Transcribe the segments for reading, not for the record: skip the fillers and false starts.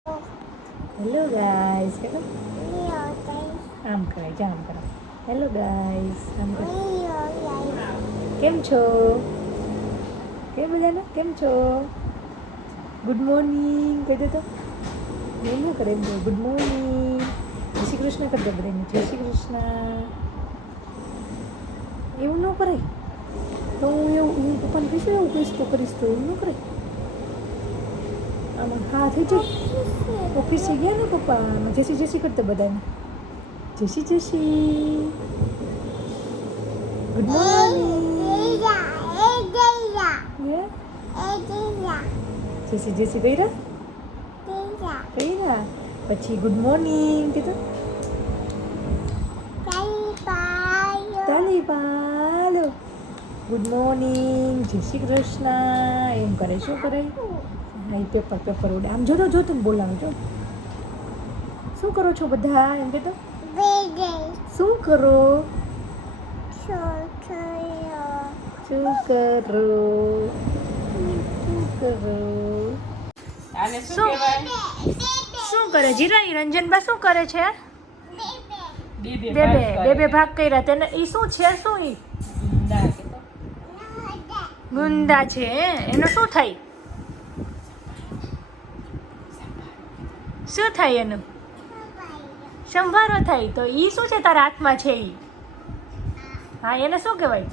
Hello guys hello આમ કરાય જા આમ કરો હેલો ગાઈસ આમ કરો કેમ છો કે બધાને કેમ છો ગુડ મોર્નિંગ કહી દે તો એમ ન કરે એમ ગુડ મોર્નિંગ જય શ્રી કૃષ્ણ કરી દે બધાને જય શ્રી કૃષ્ણ એવું ન કરાય તો હું પપ્પાને કહીશું એવું કહીશ તો કરીશ તો એવું ન કરાય આમાં હા થઈ જાય ઓફિસે ગયા ને પપ્પા જય શ્રી કરતા બધાને જય શ્રી ગુડ મોર્નિંગ જય શ્રી કર્યા પછી ગુડ મોર્નિંગ કીધું તાલી પાલો ગુડ મોર્નિંગ જય શ્રી કૃષ્ણ એમ કરે શું કરે હા એ પેપર ઉડે આમ જોતો જોતું ને બોલાવો જો શું કરો છો બધા એમ કે તો શું કરો શું કરે જીરાઈ રંજનબા શું કરે છે બે ભાગ કર્યા તેને ઈ શું છે શું ઈ ગુંદા છે એનો શું થાય શું થાય એનું સંભારો થાય તો ઈ શું છે તારા હાથમાં છે ઈ હા એને શું કહેવાય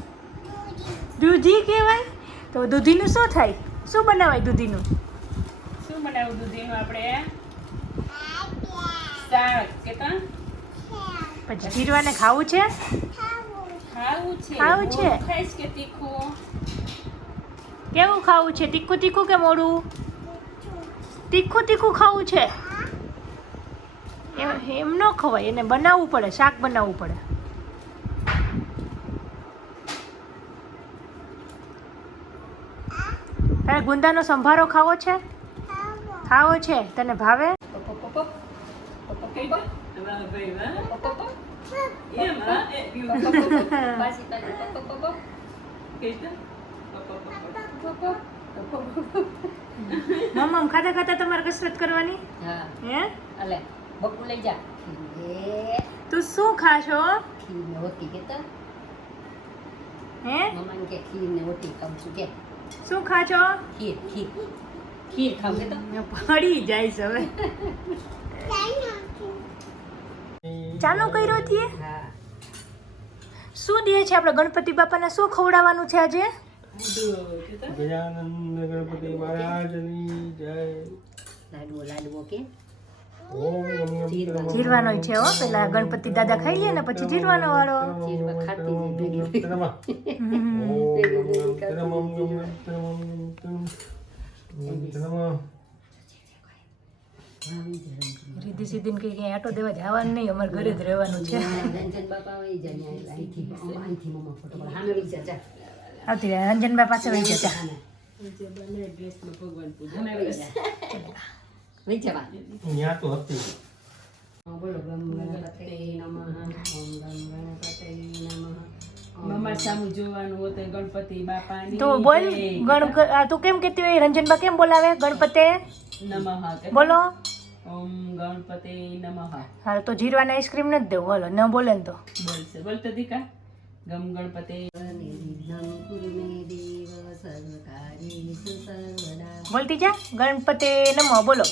દૂધી કહેવાય તો દૂધીનું શું થાય શું બનાવાય દૂધીનું શું બનાવું દૂધીનું આપણે શાક કેતા પછી જીરવાને ખાવું છે ખાવું છે ખાઈશ કે તીખું કેવું ખાવું છે તીખું તીખું કે મોડું તીખું ખાવું છે એમ ન ખવાય એને બનાવવું પડે શાક બનાવવું પડે તારે ગુંદાનો સંભારો ખાવો છે તને ભાવે મમ્મ ખાતા ખાતા તમારે કસરત કરવાની હે અલે બકુ લઈ જા તું શું ખાશો ખીર ને રોટી કેતા હે મમ્માને કે ખીર ને રોટી ખાવ છું કે શું ખાશો ખીર ખાવ કે તો પડી જાય છે હવે ચાલો કર્યો છીએ હા શું દે છે આપણે ગણપતિ બાપાને શું ખવડાવવાનું છે આજે ગજાનંદ ગણપતિ મહારાજની જય લાડવો કે જીરવાનો છે હો પેલા ગણપતિ દાદા ખાઈ લે ને પછી જીરવાનો વાળો જીરવા ખાતી રીધી સીધીને કઈ ક્યાંય આટો દેવા જવાનું નહીં અમારે ઘરે જ રહેવાનું છે રંજન બાપા વહી જાય અહીંથી મમ્મા ફોટો પાડ હામે વહી જા આવતી રહે રંજનબા પાસે વહી જતા ભગવાન પૂજા વહી જવા ત્યાં તો હતી બોલો ગમ ગણપતે નમઃ ઓમ ગમ ગણપતે નમઃ મમ્મા સામુ જોવાનું હોત ગણપતિ બાપાની તો બોલ તું કેમ કહેતી હોય રંજનબા કેમ બોલાવે ગણપતે નમઃ બોલો ઓમ ગણપતે નમઃ હા તો જીરવાને આઈસ્ક્રીમ નથી દેવું બોલો ન બોલે ને તો બોલશે બોલતો દીકા ગમ ગણપતે બોલતી જા ગણપતે નમો બોલો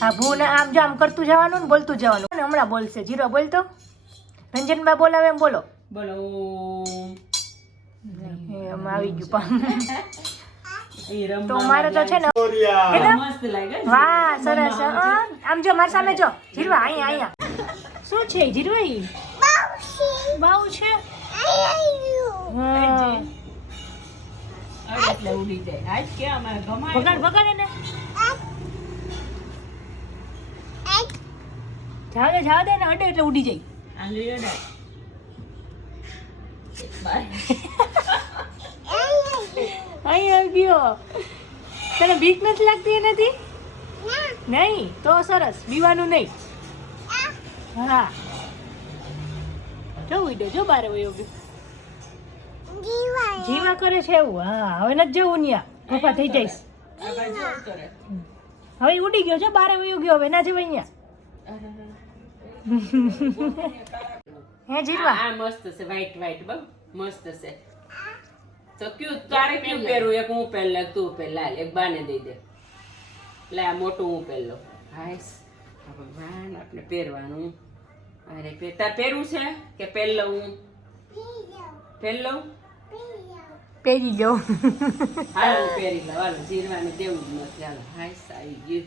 હા ભૂ ને આમ જો આમ કરતું જવાનું ને બોલતું જવાનું ને હમણાં બોલશે જીરો બોલતો રંજનબા બોલાવે એમ બોલો બોલો ઓમ એમ આવી ગયું પણ એ રમ તો મારે તો છે ને મસ્ત લાગે વાહ સરસ આમ જો મારી સામે જો જીરવા અહીંયા શું છે જીરવા ઈ બાઉ છે એટલે ઉડી જાય આજ કે અમારે ગમાય ભગાડ એને જાવ દે ને અડે એટલે ઉડી જાય આંગળી અડાય બાય અહીંયા ગયો તને બીક નથી લાગતી એનાથી નહીં તો સરસ બીવાનું નહીં હા જો ઉડે જો બારે વયો ગયો જીવા કરે છે એવું હા હવે નથી જવું ન્યા ખોફા થઈ જઈશ આ બાજુ કરે હવે ઈ ઉડી ગયો છે, બારે વયો ગયો, હવે ના જવાય અહીંયા. હે જીરવા આ મસ્ત છે, વ્હાઈટ વ્હાઈટ બહુ મસ્ત છે. તો ક્યું તારે ક્યું પહેરવું? એક હું પહેર લે, તું પહેર. લાલ એક બાને દઈ દે. લે આ મોટું હું પહેર લો. હાઈસ ભગવાન, આપણે પહેરવાનું. અરે તાર પહેરવું છે કે પહેર લઉં હું? પહેર લઉં? પહેરી જાઉં. હાલો હું પહેરી લઉં. હાલો જીરવાને દેવું જ નથી. હાલો હાઈસ આવી ગયું.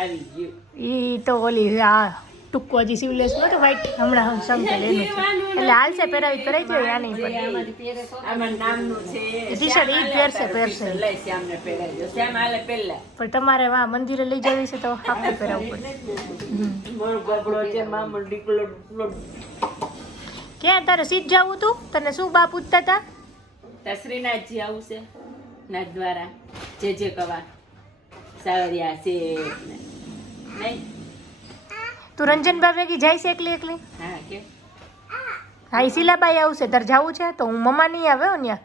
આવી ગયું. ઈ તો ઓલી આ ટૂંકો હજી સિવલેસ નતો વ્હાઈટ, હમણાં સમજે લેનું છે એટલે હાલશે, પહેરાવી જાય આ નહીં પડે. આમાં નામનું છે ટી-શર્ટ ઈ પહેરશે. લઈ શ્યામને પહેરાવી દો. શ્યામ હાલે પહેલા પણ તમારે વા મંદિરે લઈ જવી છે તો આપણે પહેરાવવું પડે. મારો ગબડો છે મામો ડીકલો. ક્યાં તારે સીટ જવું તું? તને શું બા પૂછતા હતા? તાર શ્રીનાથજી આવશે નાથ દ્વારા જે કવા સાવરિયા છે નહીં. તું રંજનબા ભેગી જાય છે એકલી એકલી? હા કે હા ઈ શીલાબાઈ આવશે, તારે જવું છે તો હું મમ્મા નહીં આવે હો ત્યાં,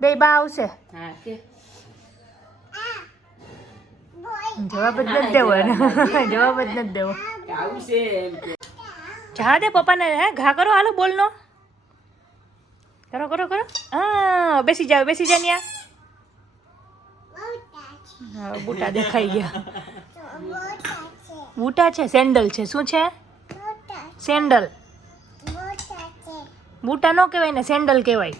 બે બા આવશે. હા કે જવાબ જ નથી દેવો એને. જવાબ જ નથી દેવો. આવશે એમ કે. જા દે પપ્પાને. હે ઘા કરો, હાલો બોલનો કરો કરો કરો. હા બેસી જાવ ત્યાં. હા બૂટા દેખાઈ ગયા. બૂટા છે, સેન્ડલ છે. શું છે? સેન્ડલ. બૂટા નો કહેવાય ને, સેન્ડલ કહેવાય.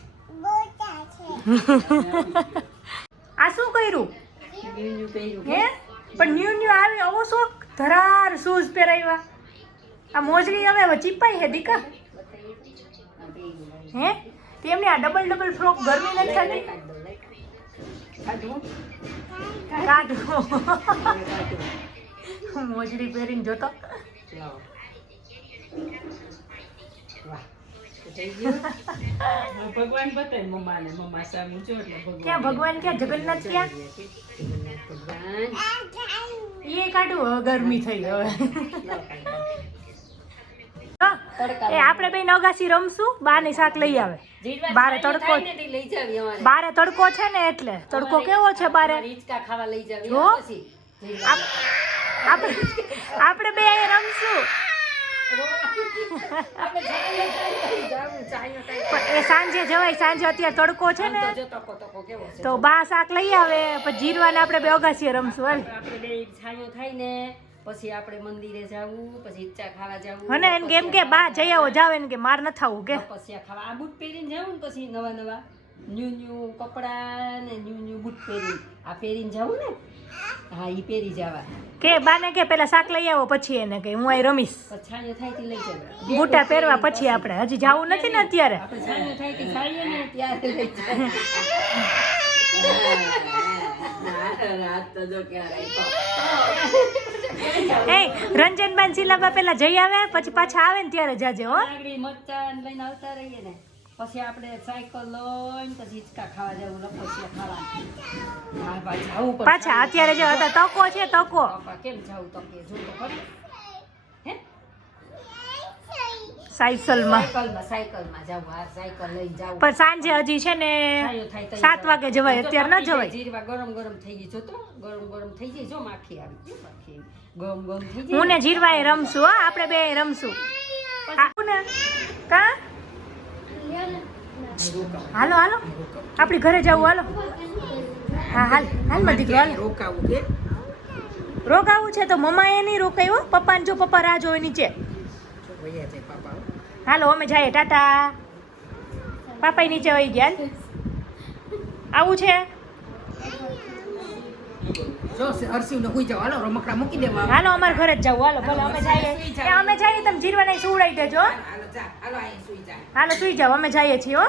આ શું કર્યું? હે પણ ન્યુ આવી આવો શોખ ધરાર શૂઝ પહેરાવ્યા. આ મોજડી હવે ચીપાઈ હે દીકા. હે તેમને આ ડબલ ફ્રોક ગરમી નથી થતી? કાઢવો. મોજડી પહેરીને જોતો. ભગવાન બતાય મમ્માને. મમ્મા સામે જો એટલે ભગવાન. ક્યાં ભગવાન? ક્યાં જગન્નાથ? ક્યાં ભગવાન એ કાઢું. હવે ગરમી થઈ હવે. એ આપણે બે નગાસી રમશું. બાની શાક લઈ આવે. બારે તડકો છે ને એટલે. તડકો કેવો છે બારે? ખાવા લઈ જાવી જો આપણે બે અહીંયા રમશું. પણ એ સાંજે જવાય. સાંજે અત્યારે તડકો છે ને તો બા શાક લઈ આવે, પછી જીરવાને આપણે બે અગાસીએ રમશું. હાલ આપણે બે છાયો થાય ને પછી આપણે મંદિરે જાવું, પછી ઈચ્છા ખાવા જાવું. હને એમ કે બા જઈ આવો, જાવ એને કે માર ન થાવું કે પછી ખાવા આ બૂટ પહેરીને જાવું ને પછી નવા ન્યુ કપડા ને ન્યુ બૂટ પહેરીને જાવું ને. હા ઈ પહેરી જવા કે બાને કે પેલા શાક લઈ આવો, પછી એને કે હું અહીં રમીશ. છાયો થાય તે લઈ જાવ. બૂટા પહેરવા પછી આપણે હજી જાવું નથી ને અત્યારે. આપણે છાયો થાય તે છાયો ને ત્યારે લઈ જાવ. રાત તો જો ક્યારે એ રંજનબાન શીલાબા પેલા જઈ આવે, પછી પાછા આવે ને ત્યારે જાજે હો. આગળી મરચાં લઈને આવતા રહીએ ને પછી આપણે સાયકલ લઈને પછી હિંચકા ખાવા જવું, લપોસિયા ખાવા. હા ભાઈ જાવું પણ પાછા અત્યારે જો હતા તકો છે તકો. પપ્પા કેમ જાવું તો કે જો તો ખરી. હે સાયકલમાં સાયકલમાં જાવું. હા સાયકલ લઈને જાવું. પણ સાંજે હજી છે ને 7 વાગે જવાય, અત્યારે ન જવાય. જીરવા ગરમ થઈ ગઈ જો તો ગરમ થઈ જાય. જો માખી આવી ગઈ, માખી ગરમ થઈ જાય. હું ને જીરવાએ રમશું. હા આપણે બે રમશું. આવું ને કા હાલો આપણી ઘરે જવું. હાલો હા હાલ માં દીકરો હાલ. રોકાવું છે તો મમ્માએ નહીં રોકાયું. પપ્પાને જો પપ્પા રાહ જોવે નીચે. હાલો અમે જઈએ. ટાટા. પાપા નીચે વહી ગયા. આવું છે. હાલો અમારે ઘરે જ જવું. હાલો ભલે અમે જઈએ. અમે જઈએ તમે જીરવાને સુવડાવી દેજો. હાલો સુઈ જાઓ, અમે જઈએ છીએ હો.